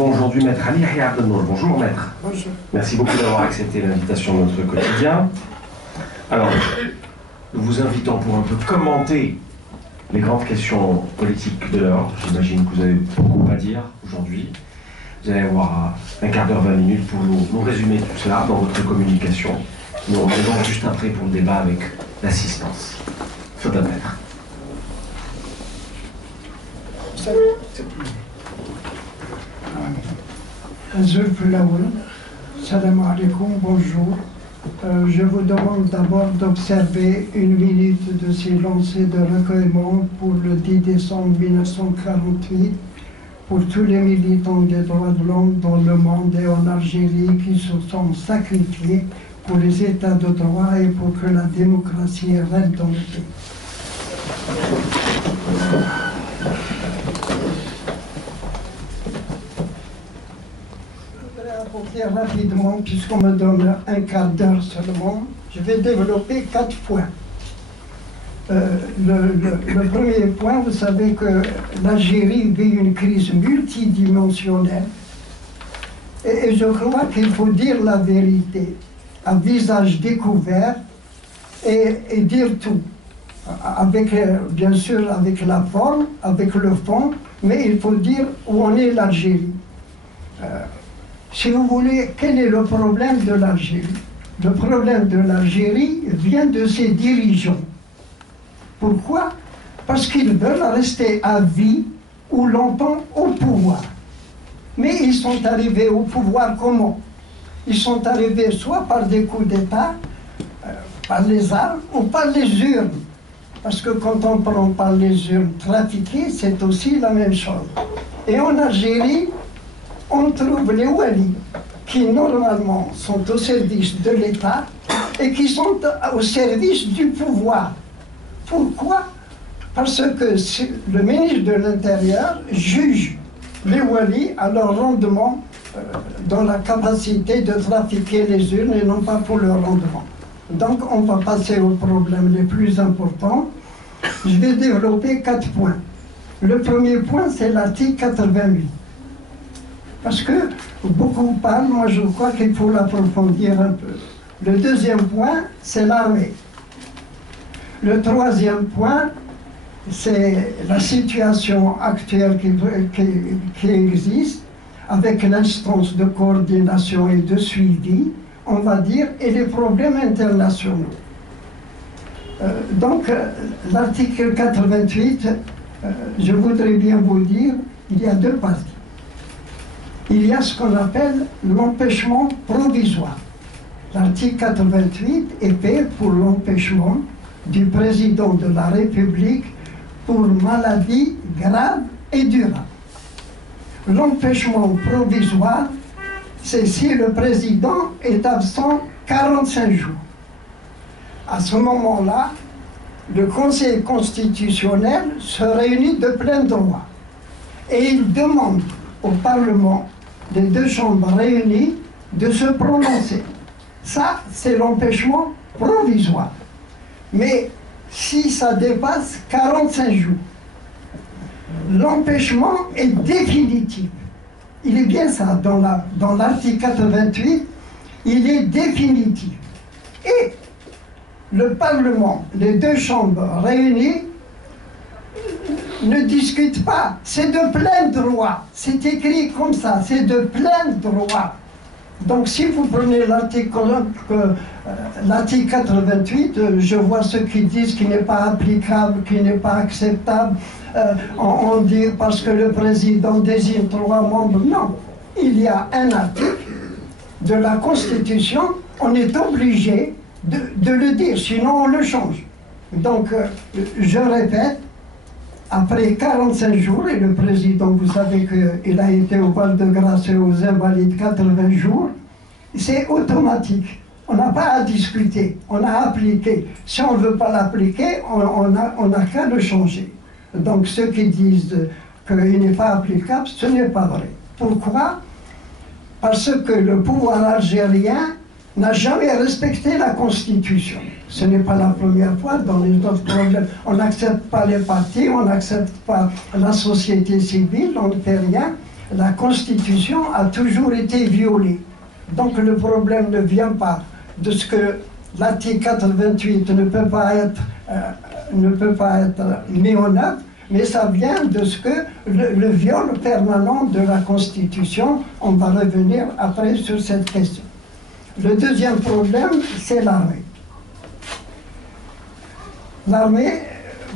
recevons aujourd'hui Maître Ali Yahya Abdelnour. Bonjour Maître. Bonjour. Merci beaucoup d'avoir accepté l'invitation de notre quotidien. Alors, nous vous invitons pour un peu commenter les grandes questions politiques de l'heure. J'imagine que vous avez beaucoup à dire aujourd'hui. Vous allez avoir un quart d'heure, 20 minutes pour nous résumer tout cela dans votre communication. Nous reviendrons juste après pour le débat avec l'assistance. Fadal Maître. Salam alaikum, bonjour. Je vous demande d'abord d'observer une minute de silence et de recueillement pour le 10 décembre 1948, pour tous les militants des droits de l'homme dans le monde et en Algérie qui se sont sacrifiés pour les états de droit et pour que la démocratie règne dans le pays. Rapidement, puisqu'on me donne un quart d'heure seulement, je vais développer 4 points. Le premier point, vous savez que l'Algérie vit une crise multidimensionnelle et je crois qu'il faut dire la vérité à visage découvert et dire tout, avec, bien sûr avec la forme, avec le fond, mais il faut dire où en est l'Algérie. Si vous voulez, quel est le problème de l'Algérie? Le problème de l'Algérie vient de ses dirigeants. Pourquoi? Parce qu'ils veulent rester à vie ou longtemps au pouvoir. Mais ils sont arrivés au pouvoir comment? Ils sont arrivés soit par des coups d'État, par les armes ou par les urnes. Parce que quand on prend par les urnes trafiquées, c'est aussi la même chose. Et en Algérie, on trouve les walis qui normalement sont au service de l'État et qui sont au service du pouvoir. Pourquoi? Parce que le ministre de l'Intérieur juge les walis à leur rendement dans la capacité de trafiquer les urnes et non pas pour leur rendement. Donc on va passer aux problèmes les plus importants. Je vais développer 4 points. Le premier point, c'est l'article 88. Parce que beaucoup parlent, moi je crois qu'il faut l'approfondir un peu. Le deuxième point, c'est l'armée. Le troisième point, c'est la situation actuelle qui existe, avec l'instance de coordination et de suivi, on va dire, et les problèmes internationaux. Donc, l'article 88, je voudrais bien vous dire, il y a 2 parties. Il y a ce qu'on appelle l'empêchement provisoire. L'article 88 est fait pour l'empêchement du président de la République pour maladie grave et durable. L'empêchement provisoire, c'est si le président est absent 45 jours. À ce moment-là, le Conseil constitutionnel se réunit de plein droit et il demande au Parlement des 2 chambres réunies de se prononcer. Ça, c'est l'empêchement provisoire. Mais si ça dépasse 45 jours, l'empêchement est définitif. Il est bien ça, dans l'article 88, il est définitif. Et le Parlement, les 2 chambres réunies, ne discute pas, c'est de plein droit, c'est écrit comme ça, c'est de plein droit. Donc si vous prenez l'article 88, je vois ceux qui disent qu'il n'est pas applicable, qu'il n'est pas acceptable, on dit parce que le président désigne 3 membres. Non, il y a un article de la Constitution, on est obligé de le dire, sinon on le change. Donc je répète, après 45 jours, et le président, vous savez qu'il a été au Val-de-Grâce et aux Invalides 80 jours, c'est automatique. On n'a pas à discuter, on a appliqué. Si on ne veut pas l'appliquer, on n'a qu'à le changer. Donc ceux qui disent qu'il n'est pas applicable, ce n'est pas vrai. Pourquoi? Parce que le pouvoir algérien n'a jamais respecté la Constitution. Ce n'est pas la première fois dans les autres problèmes. On n'accepte pas les partis, on n'accepte pas la société civile, on ne fait rien. la Constitution a toujours été violée. Donc le problème ne vient pas de ce que l'article 88 ne peut pas être mis en œuvre, mais ça vient de ce que le viol permanent de la Constitution. On va revenir après sur cette question. Le deuxième problème, c'est l'armée. L'armée,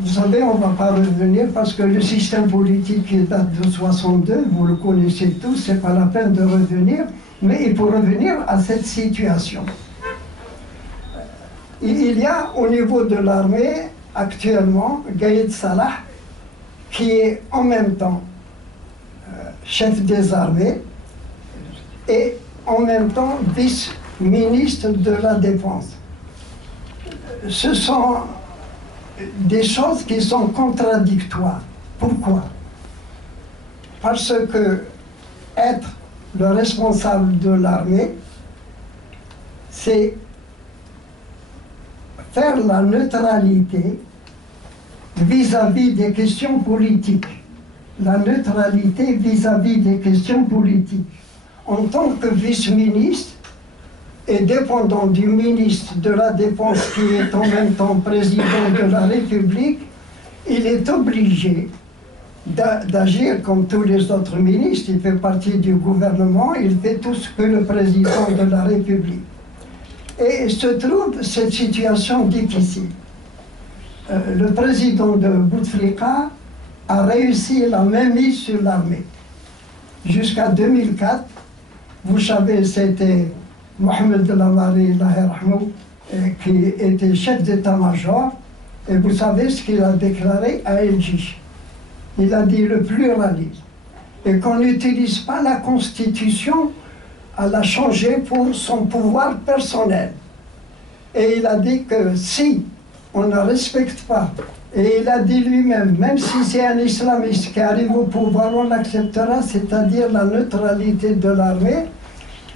vous savez, on ne va pas revenir parce que le système politique qui date de 62, vous le connaissez tous, ce n'est pas la peine de revenir, mais il faut revenir à cette situation. Il y a au niveau de l'armée, actuellement, Gaïd Salah, qui est en même temps chef des armées et en même temps vice-ministre de la Défense. Ce sont des choses qui sont contradictoires. Pourquoi? Parce que être le responsable de l'armée, c'est faire la neutralité vis-à-vis des questions politiques. La neutralité vis-à-vis des questions politiques. En tant que vice-ministre et dépendant du ministre de la Défense qui est en même temps président de la République, il est obligé d'agir comme tous les autres ministres. Il fait partie du gouvernement, il fait tout ce que le président de la République. Et se trouve cette situation difficile. Le président de Bouteflika a réussi la mainmise sur l'armée. Jusqu'à 2004, vous savez, c'était Mohamed Lamari, qui était chef d'état-major, et vous savez ce qu'il a déclaré à El Djish. Il a dit le pluralisme, et qu'on n'utilise pas la Constitution à la changer pour son pouvoir personnel. Et il a dit que si on ne respecte pas, et il a dit lui-même, même si c'est un islamiste qui arrive au pouvoir, on l'acceptera, c'est-à-dire la neutralité de l'armée.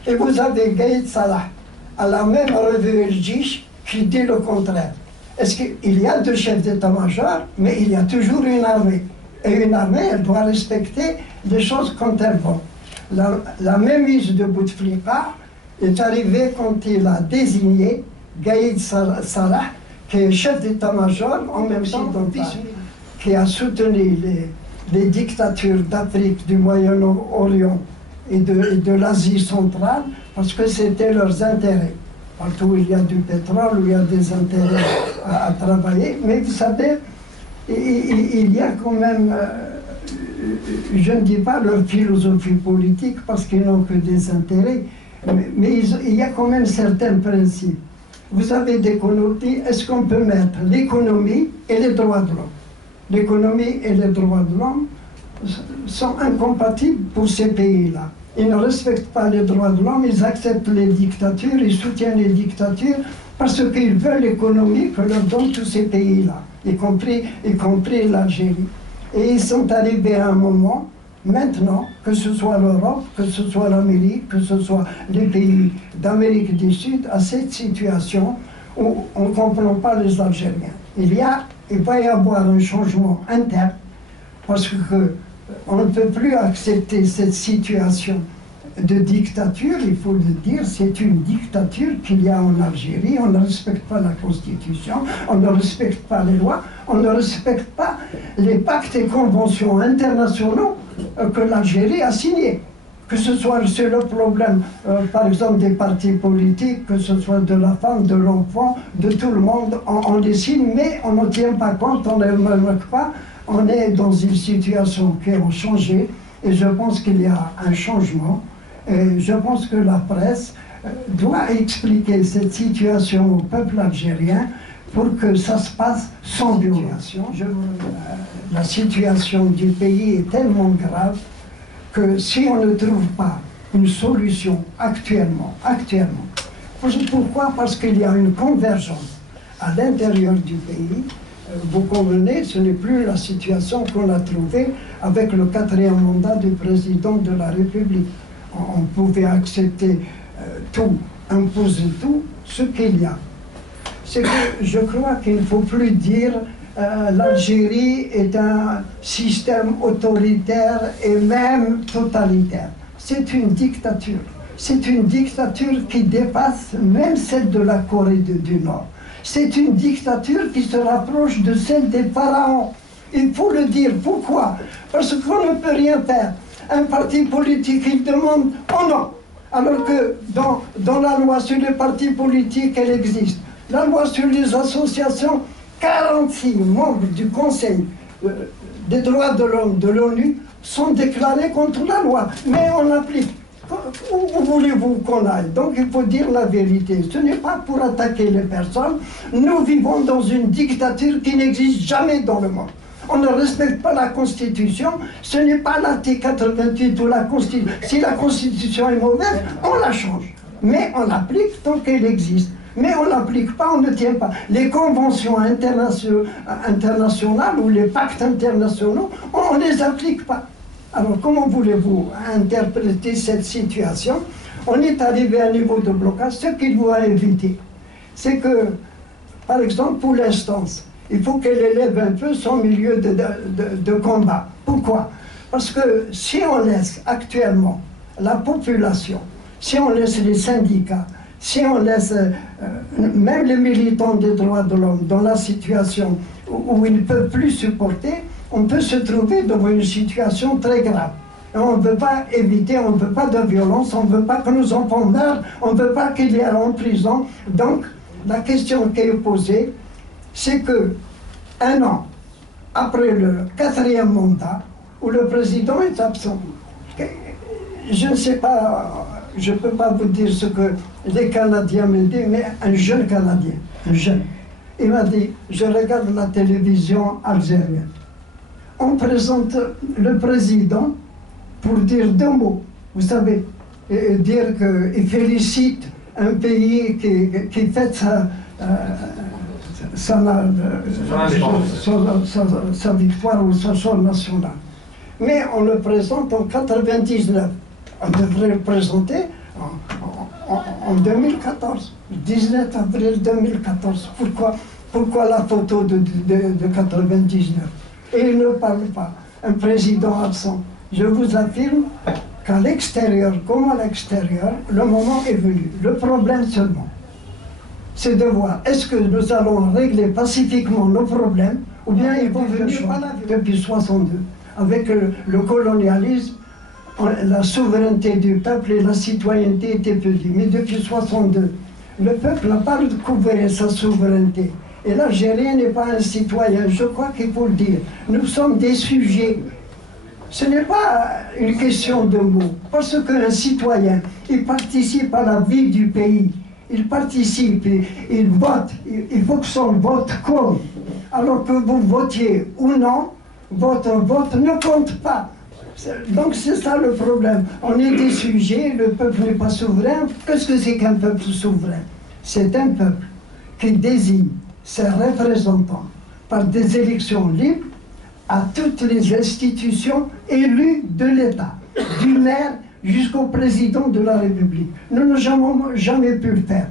Et vous avez Gaïd Salah, à la même revue El Djish, qui dit le contraire. Est-ce qu'il y a deux chefs d'état-major, mais il y a toujours une armée. Et une armée, elle doit respecter les choses quand elles vont. La mainmise de Bouteflika est arrivée quand il a désigné Gaïd Salah, qui est chef d'état-major, en même temps qui a soutenu les dictatures d'Afrique, du Moyen-Orient et de l'Asie centrale, parce que c'était leurs intérêts. Partout où il y a du pétrole, où il y a des intérêts à travailler. Mais vous savez, il y a quand même, je ne dis pas leur philosophie politique, parce qu'ils n'ont que des intérêts, mais il y a quand même certains principes. Vous avez des connotés, est-ce qu'on peut mettre l'économie et les droits de l'homme? L'économie et les droits de l'homme sont incompatibles pour ces pays-là. Ils ne respectent pas les droits de l'homme, ils acceptent les dictatures, ils soutiennent les dictatures parce qu'ils veulent l'économie que leur donnent tous ces pays-là, y compris l'Algérie. Et ils sont arrivés à un moment, maintenant, que ce soit l'Europe, que ce soit l'Amérique, que ce soit les pays d'Amérique du Sud, à cette situation où on ne comprend pas les Algériens. Il va y avoir un changement interne, parce qu'on ne peut plus accepter cette situation de dictature, il faut le dire, c'est une dictature qu'il y a en Algérie. On ne respecte pas la Constitution, on ne respecte pas les lois, on ne respecte pas les pactes et conventions internationaux que l'Algérie a signés. Que ce soit sur le problème, par exemple, des partis politiques, que ce soit de la femme, de l'enfant, de tout le monde, on les signe, mais on ne tient pas compte, on ne remarque pas. On est dans une situation qui a changé, et je pense qu'il y a un changement. Et je pense que la presse doit expliquer cette situation au peuple algérien pour que ça se passe sans violence. La situation du pays est tellement grave que si on ne trouve pas une solution actuellement, pourquoi? Parce qu'il y a une convergence à l'intérieur du pays. Vous convenez, ce n'est plus la situation qu'on a trouvée avec le 4e mandat du président de la République. On pouvait accepter tout, imposer tout, ce qu'il y a. C'est que je crois qu'il ne faut plus dire l'Algérie est un système autoritaire et même totalitaire. C'est une dictature. C'est une dictature qui dépasse même celle de la Corée du Nord. C'est une dictature qui se rapproche de celle des pharaons. Il faut le dire. Pourquoi? Parce qu'on ne peut rien faire. Un parti politique, il demande « oh non ». Alors que dans la loi sur les partis politiques, elle existe. La loi sur les associations, 46 membres du Conseil des droits de l'homme de l'ONU sont déclarés contre la loi. Mais on applique. Où voulez-vous qu'on aille? Donc il faut dire la vérité. Ce n'est pas pour attaquer les personnes. Nous vivons dans une dictature qui n'existe jamais dans le monde. On ne respecte pas la Constitution. Ce n'est pas l'article 88 ou la Constitution. Si la Constitution est mauvaise, on la change. Mais on l'applique tant qu'elle existe. Mais on ne l'applique pas, on ne tient pas. Les conventions internationales ou les pactes internationaux, on ne les applique pas. Alors comment voulez-vous interpréter cette situation? On est arrivé à un niveau de blocage. Ce qu'il faut éviter, c'est que, par exemple, pour l'instance, il faut qu'elle élève un peu son milieu de combat. Pourquoi? Parce que si on laisse actuellement la population, si on laisse les syndicats, si on laisse même les militants des droits de l'homme dans la situation où ils ne peuvent plus supporter, on peut se trouver dans une situation très grave. Et on ne veut pas éviter, on ne veut pas de violence, on ne veut pas que nos enfants meurent, on ne veut pas qu'ils y aient en prison. Donc, la question qui est posée, c'est que un an après le 4e mandat, où le président est absent, je ne sais pas, je ne peux pas vous dire ce que les Canadiens me disent, mais un jeune Canadien, un jeune, il m'a dit, je regarde la télévision algérienne. On présente le président pour dire 2 mots, vous savez, et dire qu'il félicite un pays qui fête sa victoire ou sa chose nationale. Mais on le présente en 99. On devrait le présenter en 2014, 19 avril 2014. Pourquoi la photo de 99? Et il ne parle pas. Un président absent. Je vous affirme qu'à l'extérieur, comme à l'extérieur, le moment est venu. Le problème seulement, c'est de voir, est-ce que nous allons régler pacifiquement nos problèmes, ou bien ils vont venir depuis 62, avec le colonialisme, la souveraineté du peuple et la citoyenneté étaient petites. Mais depuis 62, le peuple n'a pas recouvert sa souveraineté. Et l'Algérien n'est pas un citoyen, je crois qu'il faut le dire. Nous sommes des sujets. Ce n'est pas une question de mots, parce qu'un citoyen, il participe à la vie du pays. Il participe, il vote, il faut que son vote compte. Alors que vous votiez ou non, votre vote ne compte pas. Donc c'est ça le problème. On est des sujets, le peuple n'est pas souverain. Qu'est-ce que c'est qu'un peuple souverain? C'est un peuple qui désigne ses représentants par des élections libres à toutes les institutions élues de l'État, du maire jusqu'au président de la République. Nous n'avons jamais pu le faire.